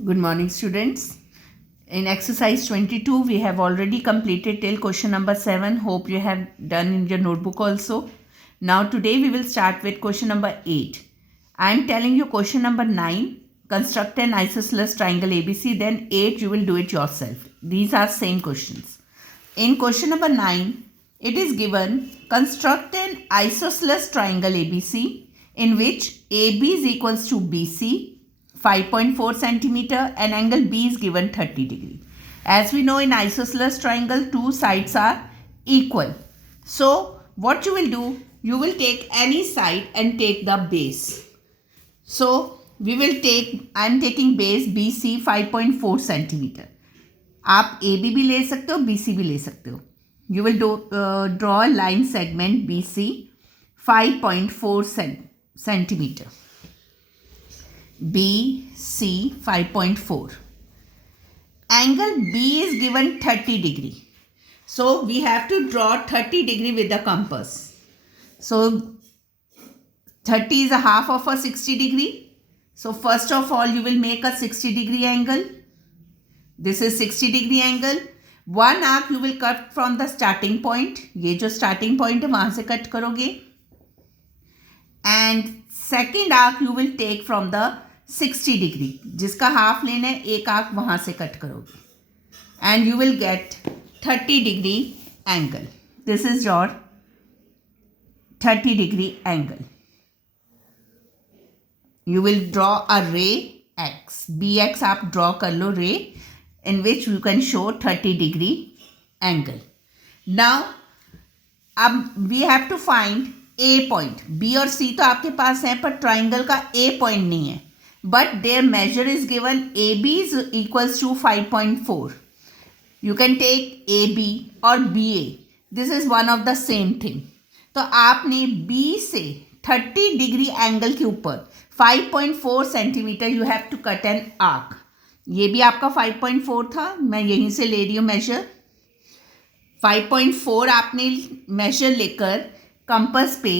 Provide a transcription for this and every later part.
Good morning, students. In exercise 22, we have already completed till question number 7. Hope you have done in your notebook also. Now, today we will start with question number 8. I am telling you question number 9. Construct an isosceles triangle ABC. Then 8, you will do it yourself. These are same questions. In question number 9, it is given construct an isosceles triangle ABC in which AB is equals to BC 5.4 centimeter and angle B is given 30 degree. As we know, in isosceles triangle, two sides are equal. So what you will do, you will take any side and take the base. So we will take, I am taking base BC 5.4 centimeter. आप AB भी ले सकते हो, BC भी ले सकते हो. You will draw a line segment BC 5.4 centimeter. BC 5.4. Angle B is given 30 degree. So we have to draw 30 degree with the compass. So 30 is a half of a 60 degree. So first of all, you will make a 60 degree angle. This is 60 degree angle. One arc you will cut from the starting point. ये जो starting point है वहाँ से cut करोगे. And second arc you will take from the 60 degree. जिसका half लेना है, एक arc वहाँ से cut करोगे. And you will get 30 degree angle. This is your 30 degree angle. You will draw a ray X. BX आप draw कर लो ray in which you can show 30 degree angle. Now, अब we have to find A point. B और C तो आपके पास है पर triangle का A point नहीं है. But their measure is given AB is equals to 5.4. You can take AB or BA. This is one of the same thing. तो आपने B से 30 डिग्री एंगल के ऊपर 5.4 centimetre you have to cut an arc. ये भी आपका 5.4 था, मैं यहीं से ले रही हूँ मेजर. 5.4 आपने मेजर लेकर कंपास पे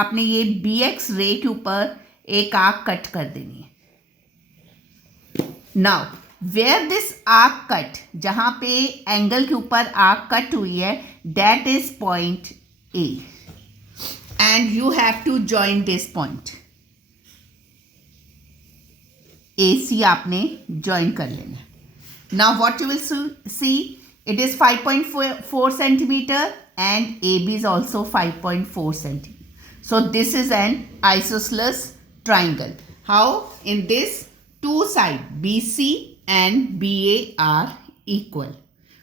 आपने ये BX रे के ऊपर एक आर्क कट कर देनी है. Now where this arc cut, जहाँ पे एंगल के ऊपर आर्क कट हुई है, that is point A. And you have to join this point. AC आपने join कर लेना. Now what you will see, it is 5.4 centimeter and AB is also 5.4 centimeter. So this is an isosceles triangle. How? In this, two sides BC and BA are equal.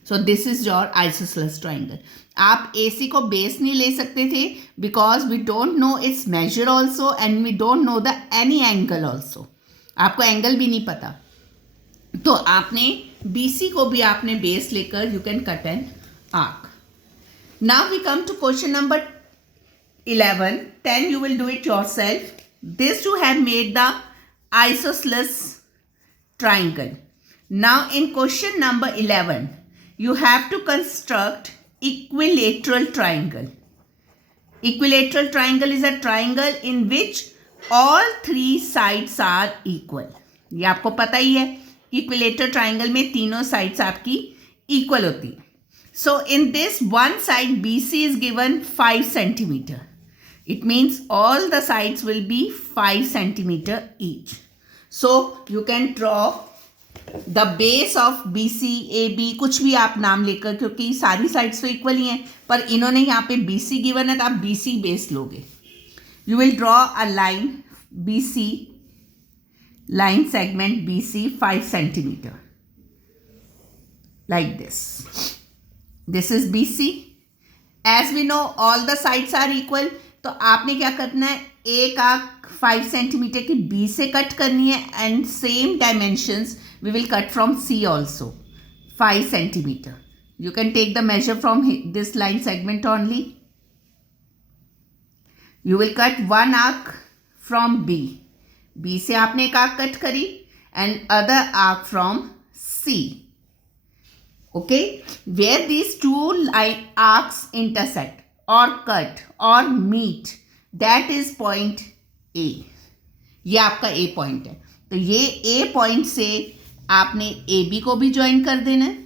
So this is your isosceles triangle. आप AC को base नहीं ले सकते थे because we don't know its measure also and we don't know the any angle also. आपको angle भी नहीं पता, तो आपने BC को भी आपने बेस लेकर you can cut an arc. Now we come to question number 11. 10 you will do it yourself. This you have made the isosceles triangle. Now in question number 11, you have to construct equilateral triangle. Equilateral triangle is a triangle in which all three sides are equal. ये आपको पता ही है, equilateral triangle में तीनों sides आपकी equal होती है. So in this one side BC is given 5 centimeter. It means all the sides will be 5 centimeter each. So you can draw the base of BC AB, कुछ भी आप नाम लेकर, क्योंकि सारी साइड्स तो इक्वल ही हैं, पर इन्होंने यहाँ पे BC गिवन है तो आप BC बेस लोगे. You will draw a line BC, line segment BC 5 centimetre like this. This is BC. As we know all the sides are equal, तो आपने क्या करना है, एक आर्क 5 सेंटीमीटर की B से कट करनी है and same dimensions we will cut from C also, 5 centimeter. You can take the measure from this line segment only. You will cut one arc from B. B से आपने एक arc cut करी and other arc from C. Okay, where these two arcs intersect or cut or meet, that is point A. ये आपका A point है. तो ये A point से आपने ए बी को भी ज्वाइन कर देना है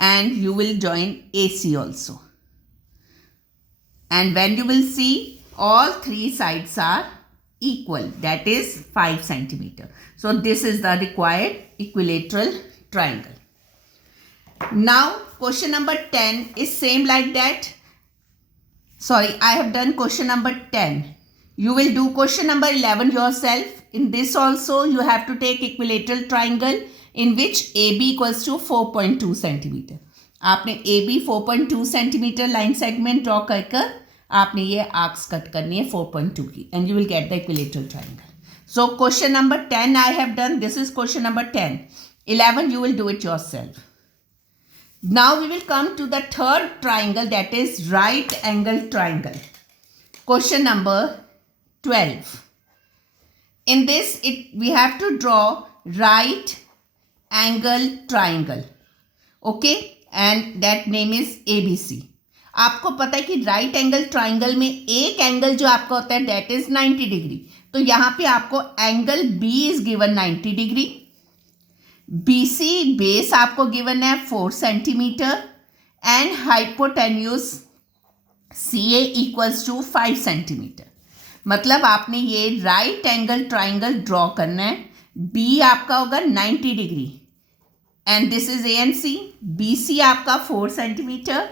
and you will join A C also. And when you will see all three sides are equal, that is 5 centimeter. So this is the required equilateral triangle. Now question number 10 is same like that. Sorry, I have done question number 10. You will do question number 11 yourself. In this also you have to take equilateral triangle in which AB equals to 4.2 centimeter. आपने AB 4.2 centimetre line segment draw कर कर आपने ये arcs cut करनी है 4.2 की and you will get the equilateral triangle. So question number 10 I have done. This is question number 10. 11 you will do it yourself. Now we will come to the third triangle, that is right angle triangle. Question number 12. In this we have to draw right angle triangle. Okay, and that name is ABC. आपको पता है कि right angle triangle में एक angle जो आपका होता है दैट इज 90 डिग्री. तो यहाँ पे आपको angle B is given 90 degree. BC base आपको गिवन है 4 centimetre and hypotenuse CA equals to 5 centimetre. मतलब आपने ये राइट एंगल ट्राइंगल ड्रॉ करना है. B आपका होगा 90 degree and this is ANC. BC आपका 4 सेंटीमीटर,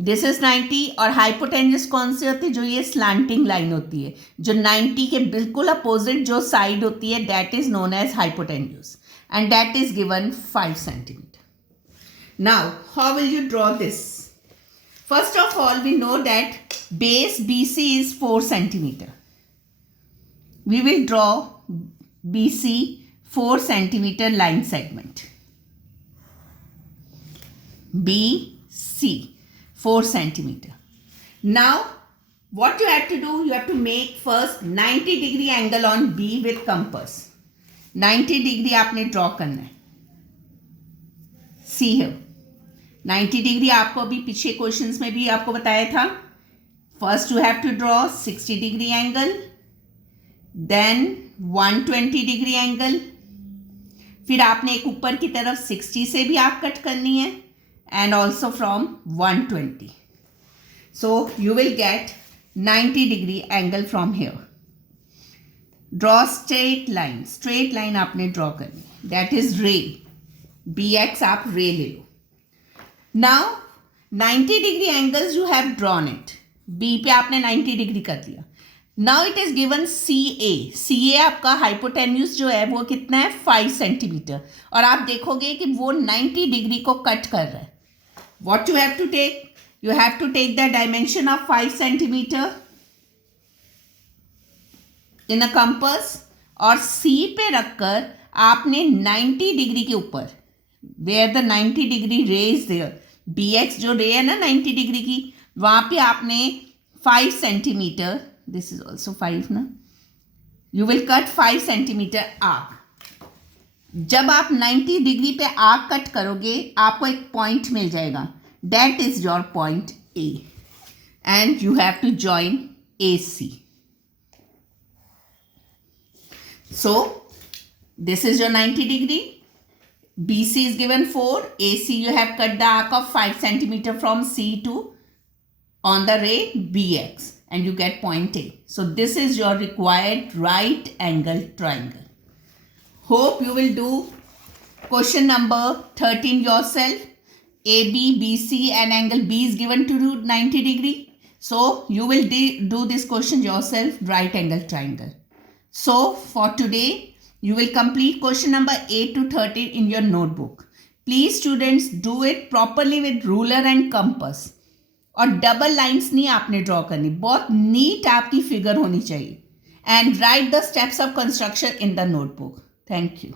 दिस इज 90 और हाइपोटेन्यूज कौन सी होती है? जो ये स्लांटिंग लाइन होती है जो 90 के बिल्कुल अपोजिट जो साइड होती है that is known as hypotenuse and that is given 5 centimetre. Now how will you draw this? First of all we know that base BC is 4 centimetre. We will draw BC 4 centimetre line segment. BC 4 centimeter. Now what you have to do, you have to make first 90 degree angle on B with compass. 90 degree आपने draw करना है. See here 90 degree आपको अभी पिछले questions में भी आपको बताया था. First you have to draw 60 degree angle, then 120 degree angle. फिर आपने एक ऊपर की तरफ 60 से भी आर्क कट करनी है and also from 120. So you will get 90 degree angle from here. Draw straight line. Straight line आपने draw करनी. That is ray. BX आप ray ले लो. Now 90 degree angles you have drawn it. B पे आपने 90 degree कर दिया. Now it is given CA. CA आपका hypotenuse जो है वो कितना है 5 सेंटीमीटर और आप देखोगे कि वो 90 डिग्री को कट कर रहा है. What you have to take? You have to take the dimension of 5 centimeter in a compass और C पे रखकर आपने 90 डिग्री के ऊपर where the 90 degree ray is there, BX जो रे है ना 90 डिग्री की वहाँ पे आपने 5 सेंटीमीटर, this is also 5 ना, you will cut 5 centimetre arc. जब आप 90 डिग्री पे आर्क कट करोगे आपको एक पॉइंट मिल जाएगा. That is your point A and you have to join AC. So this is your 90 degree. BC is given 4. AC you have cut the arc of 5 centimeter from C to on the ray BX and you get point A. So this is your required right angle triangle. Hope you will do question number 13 yourself. AB, BC and angle B is given to you 90 degree. So you will do this question yourself, right angle triangle. So for today, you will complete question number 8 to 13 in your notebook. Please students do it properly with ruler and compass. और double lines नहीं आपने draw करनी, बहुत NEET आपकी figure होनी चाहिए. And write the steps of construction in the notebook. Thank you.